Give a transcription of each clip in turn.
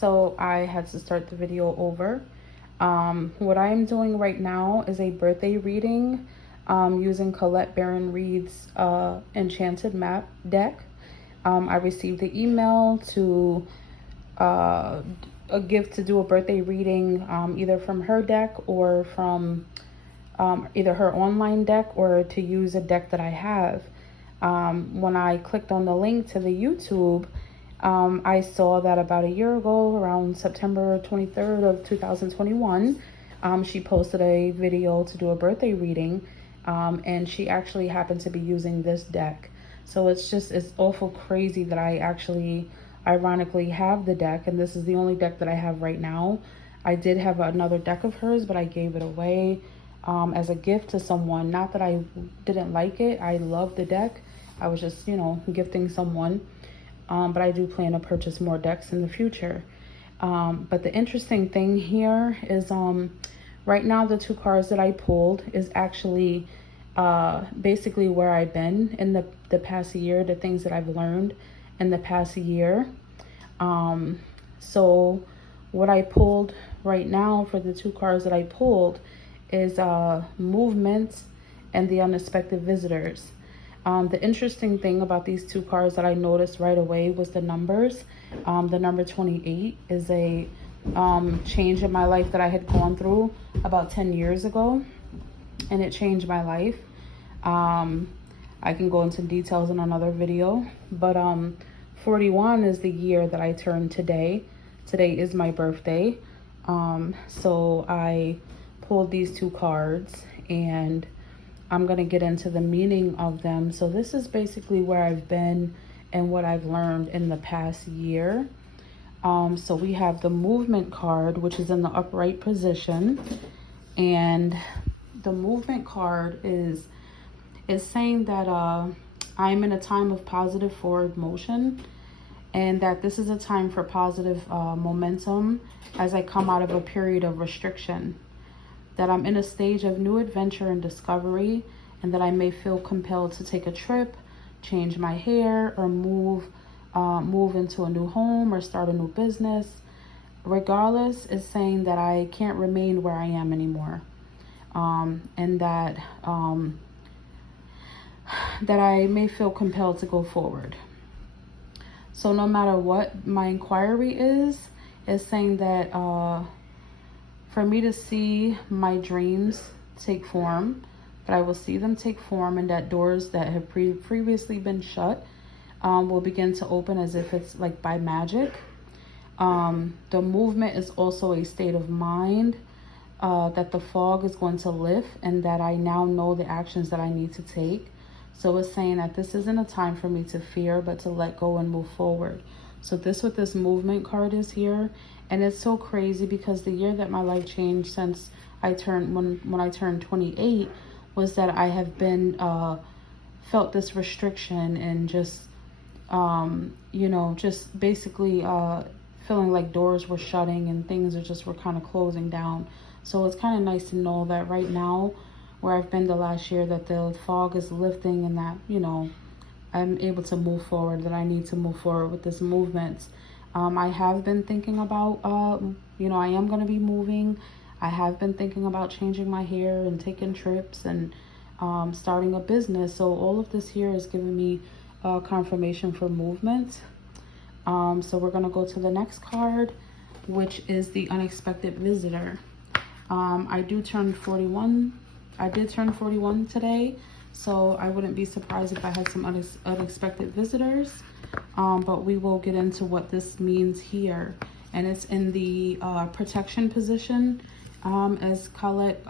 so I had to start the video over. What I'm doing right now is a birthday reading using Colette Baron Reed's Enchanted Map deck. I received the email to a gift to do a birthday reading either from her deck or from either her online deck or to use a deck that I have. When I clicked on the link to the YouTube, I saw that about a year ago, around September 23rd of 2021, she posted a video to do a birthday reading, and she actually happened to be using this deck. So it's awful crazy that I actually ironically have the deck, and this is the only deck that I have right now. I did have another deck of hers, but I gave it away as a gift to someone. Not that I didn't like it. I love the deck. I was just, gifting someone. But I do plan to purchase more decks in the future. But the interesting thing here is right now the two cards that I pulled is actually basically where I've been in the past year, the things that I've learned in the past year. So what I pulled right now for the two cards that I pulled is movement and the unexpected visitors. The interesting thing about these two cards that I noticed right away was the numbers. The number 28 is a change in my life that I had gone through about 10 years ago, and it changed my life. I can go into details in another video, but 41 is the year that I turned today. Today is my birthday. So I pulled these two cards, and I'm going to get into the meaning of them. So this is basically where I've been and what I've learned in the past year. So we have the movement card, which is in the upright position. And the movement card is saying that I'm in a time of positive forward motion, and that this is a time for positive momentum as I come out of a period of restriction. That I'm in a stage of new adventure and discovery, and that I may feel compelled to take a trip, change my hair, or move into a new home or start a new business. Regardless, it's saying that I can't remain where I am anymore, and that I may feel compelled to go forward. So no matter what my inquiry is saying that for me to see my dreams take form, that I will see them take form, and that doors that have previously been shut will begin to open as if it's like by magic. The movement is also a state of mind, that the fog is going to lift, and that I now know the actions that I need to take. So it's saying that this isn't a time for me to fear, but to let go and move forward. So this what this movement card is here. And it's so crazy because the year that my life changed since I turned, when I turned 28, was that I have been, felt this restriction and just, just basically feeling like doors were shutting and things were kind of closing down. So it's kind of nice to know that right now, where I've been the last year, that the fog is lifting, and that, I'm able to move forward, that I need to move forward with this movement. I have been thinking about, I am going to be moving. I have been thinking about changing my hair and taking trips and starting a business. So all of this here is giving me confirmation for movement. So we're going to go to the next card, which is the unexpected visitor. I did turn 41 today, so I wouldn't be surprised if I had some unexpected visitors. But we will get into what this means here. And it's in the protection position, as Colette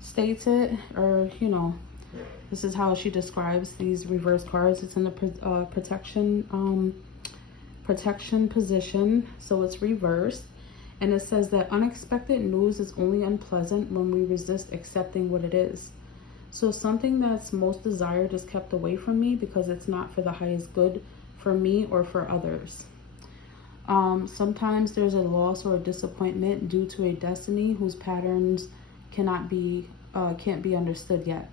states it, or, this is how she describes these reverse cards. It's in the protection position, so it's reversed. And it says that unexpected news is only unpleasant when we resist accepting what it is. So something that's most desired is kept away from me because it's not for the highest good for me or for others. Sometimes there's a loss or a disappointment due to a destiny whose patterns can't be understood yet.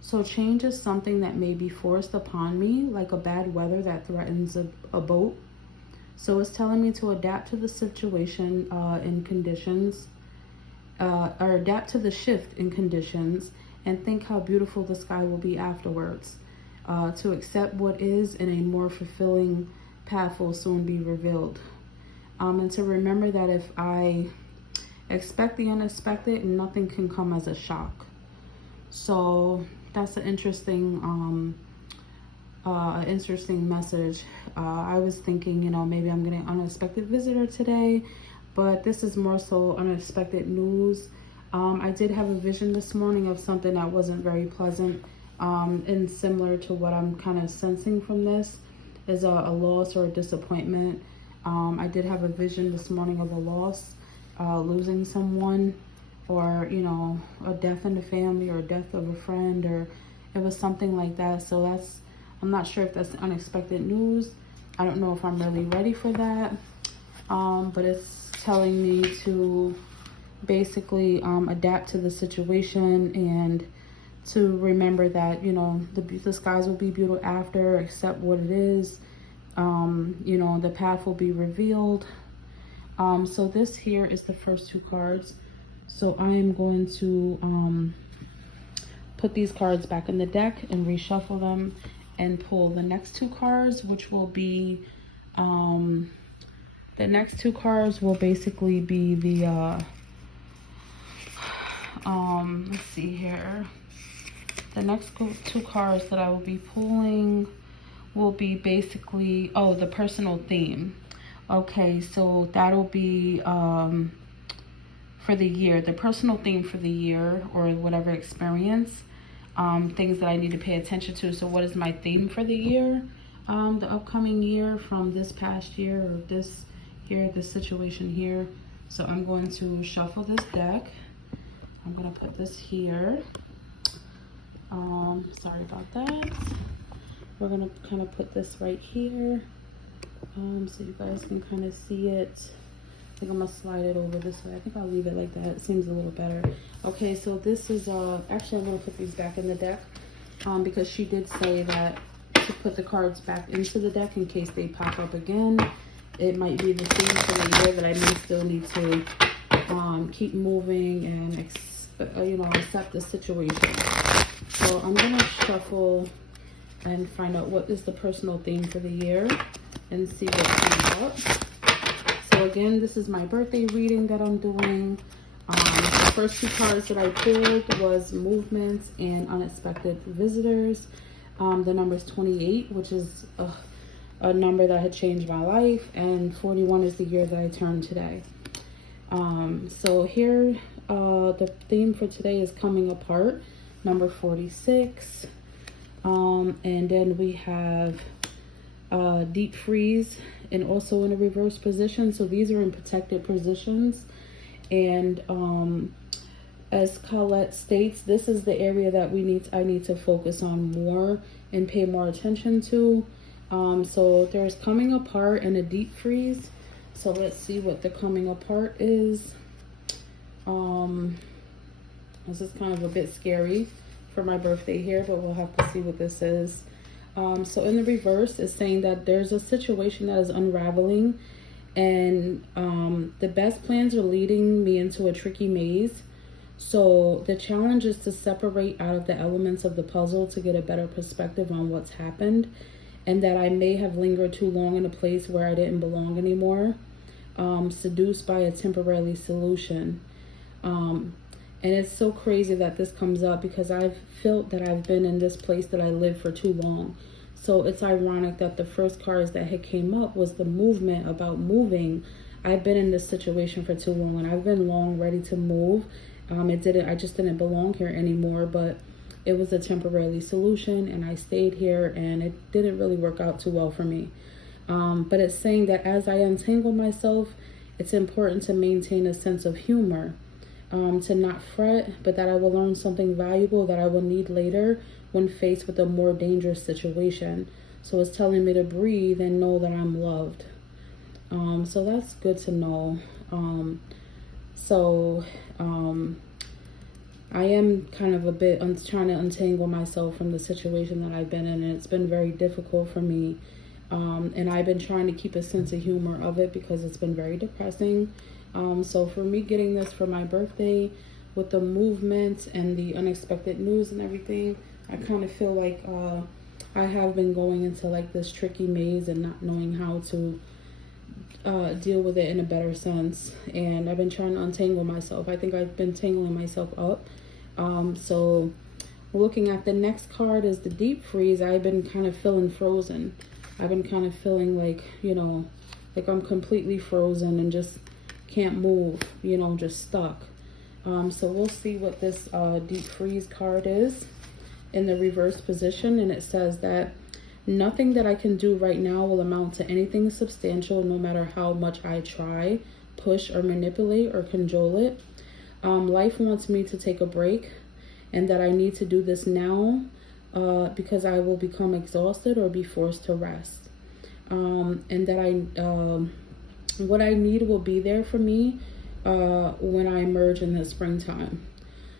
So change is something that may be forced upon me, like a bad weather that threatens a boat. So it's telling me to adapt to the situation and conditions, or adapt to the shift in conditions, and think how beautiful the sky will be afterwards. To accept what is, and a more fulfilling path will soon be revealed. And to remember that if I expect the unexpected, nothing can come as a shock. So that's an interesting message. I was thinking, you know, maybe I'm getting an unexpected visitor today, but this is more so unexpected news. I did have a vision this morning of something that wasn't very pleasant, and similar to what I'm kind of sensing from this is a loss or a disappointment. I did have a vision this morning of a loss, losing someone, or, you know, a death in the family, or a death of a friend, or it was something like that. So that's, I'm not sure if that's unexpected news. I don't know if I'm really ready for that. But it's telling me to basically adapt to the situation, and to remember that, you know, the skies will be beautiful after, accept what it is. You know, the path will be revealed. So this here is the first two cards. So I am going to put these cards back in the deck and reshuffle them and pull the next two cards, which will be the next two cards will basically be the let's see here. The next two cards that I will be pulling will be basically, oh, the personal theme. Okay, so that'll be for the year, the personal theme for the year, or whatever experience, things that I need to pay attention to. So what is my theme for the year, the upcoming year, from this past year, or this here, this situation here. So I'm going to shuffle this deck. I'm gonna put this here. Sorry about that. We're gonna kind of put this right here, so you guys can kind of see it. I think I'm gonna slide it over this way. I think I'll leave it like that. It seems a little better. Okay, so this is actually I'm gonna put these back in the deck, because she did say that to put the cards back into the deck in case they pop up again. It might be the theme for the year that I may still need to keep moving and you know, accept the situation. So I'm gonna shuffle and find out what is the personal theme for the year and see what comes up. So again, this is my birthday reading that I'm doing. The first two cards that I pulled was movements and unexpected visitors. The number is 28, which is a number that had changed my life, and 41 is the year that I turned today. So here, the theme for today is coming apart, number 46. And then we have deep freeze, and also in a reverse position. So these are in protected positions. And as Colette states, this is the area that I need to focus on more and pay more attention to. So there's coming apart and a deep freeze. So let's see what the coming apart is. This is kind of a bit scary for my birthday here, but we'll have to see what this is. So in the reverse, it's saying that there's a situation that is unraveling, and the best plans are leading me into a tricky maze. So the challenge is to separate out of the elements of the puzzle to get a better perspective on what's happened, and that I may have lingered too long in a place where I didn't belong anymore, seduced by a temporary solution. And it's so crazy that this comes up, because I've felt that I've been in this place that I live for too long. So it's ironic that the first cards that had came up was the movement, about moving. I've been in this situation for too long, and I've been long ready to move. I just didn't belong here anymore, but it was a temporary solution, and I stayed here, and it didn't really work out too well for me. But it's saying that as I untangle myself, it's important to maintain a sense of humor. To not fret, but that I will learn something valuable that I will need later when faced with a more dangerous situation. So it's telling me to breathe and know that I'm loved. So that's good to know. I am kind of a bit trying to untangle myself from the situation that I've been in, and it's been very difficult for me. And I've been trying to keep a sense of humor of it because it's been very depressing. So for me getting this for my birthday with the movement and the unexpected news and everything, I kind of feel like I have been going into like this tricky maze and not knowing how to deal with it in a better sense. And I've been trying to untangle myself. I think I've been tangling myself up. So looking at the next card is the deep freeze. I've been kind of feeling frozen. I've been kind of feeling like, you know, like I'm completely frozen and just can't move, you know, just stuck. So we'll see what this deep freeze card is in the reverse position. And it says that nothing that I can do right now will amount to anything substantial, no matter how much I try, push, or manipulate or cajole it. Life wants me to take a break, and that I need to do this now because I will become exhausted or be forced to rest. And that what I need will be there for me when I emerge in the springtime.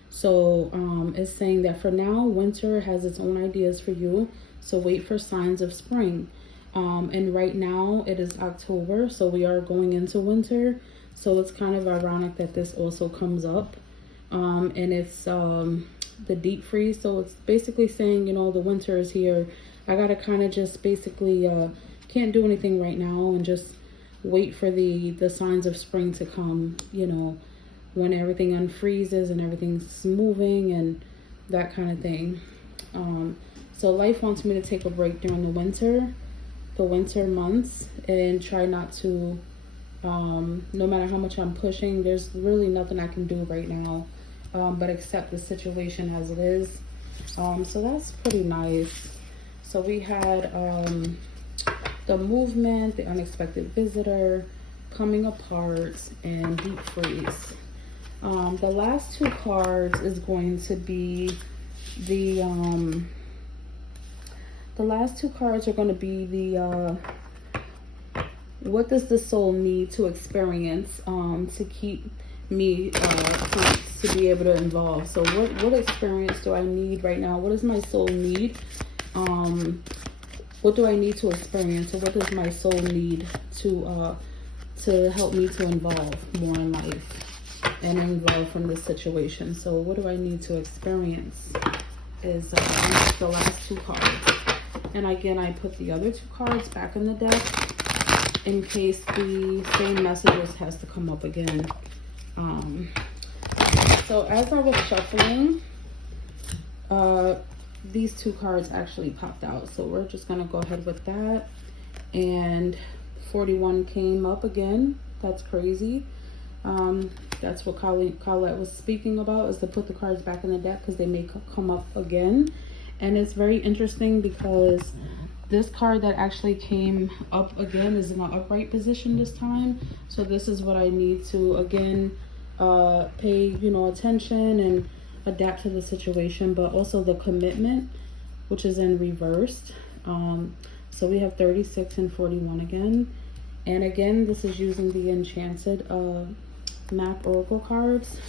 So it's saying that for now, winter has its own ideas for you. So wait for signs of spring. And right now it is October, so we are going into winter. So it's kind of ironic that this also comes up. And it's the deep freeze. So it's basically saying, you know, the winter is here. I gotta kind of just basically can't do anything right now and just wait for the signs of spring to come, you know, when everything unfreezes and everything's moving and that kind of thing. So life wants me to take a break during the winter months, and try not to, no matter how much I'm pushing, there's really nothing I can do right now, but accept the situation as it is. So that's pretty nice. So we had the movement, the unexpected visitor, coming apart, and deep freeze. The last two cards is going to be the last two cards are going to be the what does the soul need to experience to keep me to be able to evolve. So what experience do I need right now? What does my soul need? What do I need to experience, or what does my soul need to help me to evolve more in life and evolve from this situation? So what do I need to experience is the last two cards. And again, I put the other two cards back in the deck in case the same messages has to come up again. So as I was shuffling, these two cards actually popped out. So we're just going to go ahead with that. And 41 came up again. That's crazy. That's what Colette was speaking about, is to put the cards back in the deck because they may come up again. And it's very interesting because this card that actually came up again is in an upright position this time. So this is what I need to, again, pay, you know, attention and adapt to the situation, but also the commitment, which is in reversed. So we have 36 and 41 again. And again, this is using the Enchanted MAC Oracle cards.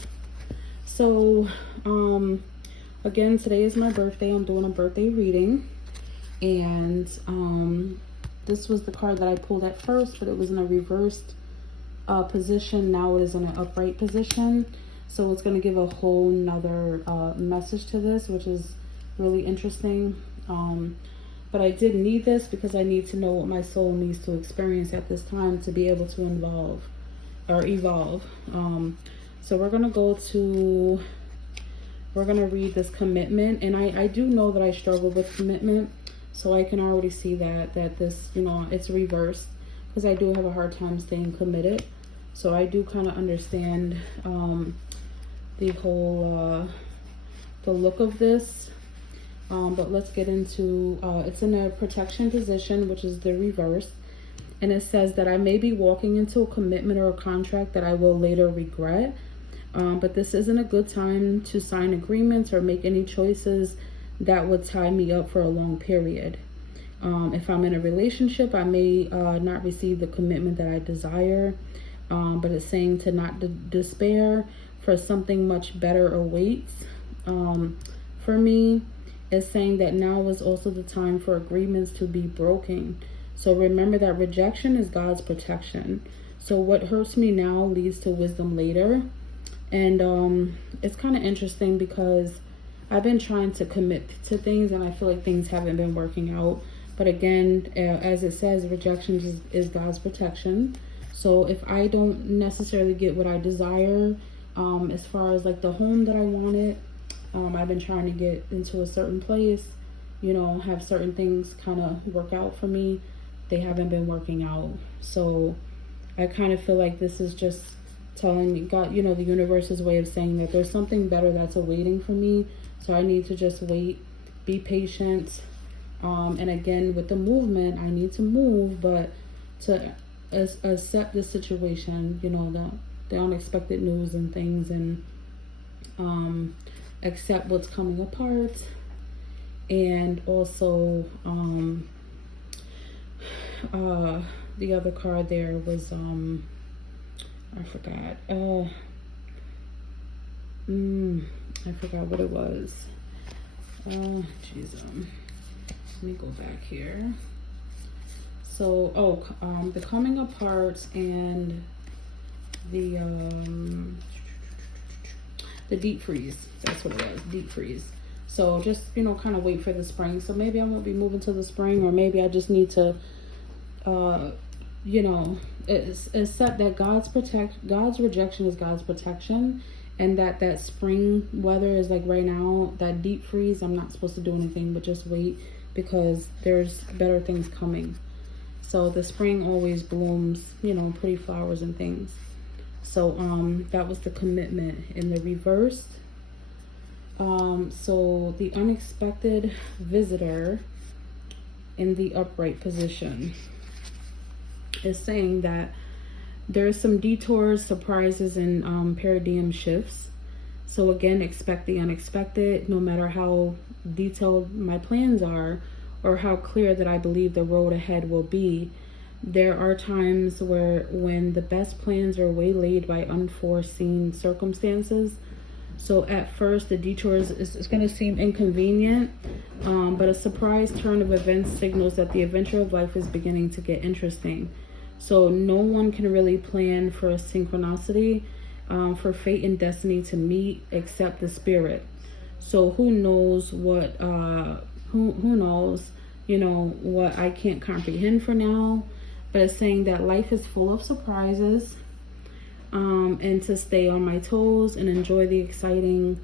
So, again, today is my birthday. I'm doing a birthday reading. And this was the card that I pulled at first, but it was in a reversed position. Now it is in an upright position. So it's going to give a whole nother message to this, which is really interesting. But I did need this because I need to know what my soul needs to experience at this time to be able to evolve. So we're going to read this commitment. And I do know that I struggle with commitment. So I can already see that this, you know, it's reversed because I do have a hard time staying committed. So I do kind of understand the whole, the look of this. But let's get into, it's in a protection position, which is the reverse. And it says that I may be walking into a commitment or a contract that I will later regret. But this isn't a good time to sign agreements or make any choices that would tie me up for a long period. If I'm in a relationship, I may not receive the commitment that I desire. But it's saying to not despair, for something much better awaits. For me, it's saying that now is also the time for agreements to be broken. So remember that rejection is God's protection. So what hurts me now leads to wisdom later. And it's kind of interesting because I've been trying to commit to things and I feel like things haven't been working out. But again, as it says, rejection is God's protection. So if I don't necessarily get what I desire, as far as like the home that I wanted, I've been trying to get into a certain place, you know, have certain things kind of work out for me. They haven't been working out. So I kind of feel like this is just telling me, God, you know, the universe's way of saying that there's something better that's awaiting for me. So I need to just wait, be patient. And again, with the movement, I need to move, but to accept the situation, you know, the unexpected news and things, and accept what's coming apart. And also, the other card there was, I forgot. I forgot what it was. Jeez. Let me go back here. So, the coming apart and the deep freeze. That's what it was, deep freeze. So just, you know, kind of wait for the spring. So maybe I won't be moving to the spring, or maybe I just need to, you know, accept that God's rejection is God's protection, and that spring weather is like right now, that deep freeze, I'm not supposed to do anything but just wait, because there's better things coming. So the spring always blooms, you know, pretty flowers and things. So that was the commitment in the reverse. So the unexpected visitor in the upright position is saying that there's some detours, surprises, and paradigm shifts. So again, expect the unexpected. No matter how detailed my plans are or how clear that I believe the road ahead will be, there are times when the best plans are waylaid by unforeseen circumstances. So at first, the detours is going to seem inconvenient, but a surprise turn of events signals that the adventure of life is beginning to get interesting. So no one can really plan for a synchronicity, for fate and destiny to meet, except the spirit. So who knows what, who knows, you know, what I can't comprehend for now, but it's saying that life is full of surprises, and to stay on my toes and enjoy the exciting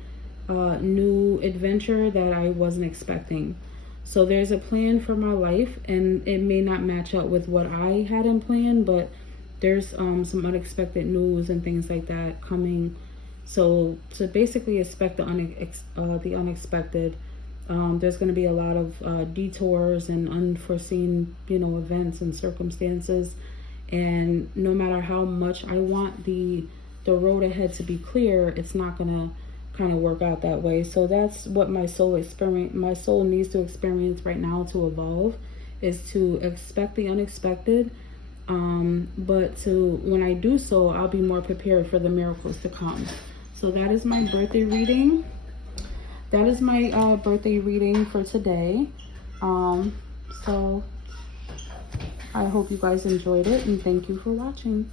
new adventure that I wasn't expecting. So there's a plan for my life, and it may not match up with what I had in plan, but there's some unexpected news and things like that coming. So to basically expect the unexpected, there's going to be a lot of detours and unforeseen, you know, events and circumstances. And no matter how much I want the road ahead to be clear, it's not going to kind of work out that way. So that's what my soul needs to experience right now to evolve, is to expect the unexpected. But when I do so, I'll be more prepared for the miracles to come. So that is my birthday reading. That is my birthday reading for today. So I hope you guys enjoyed it, and thank you for watching.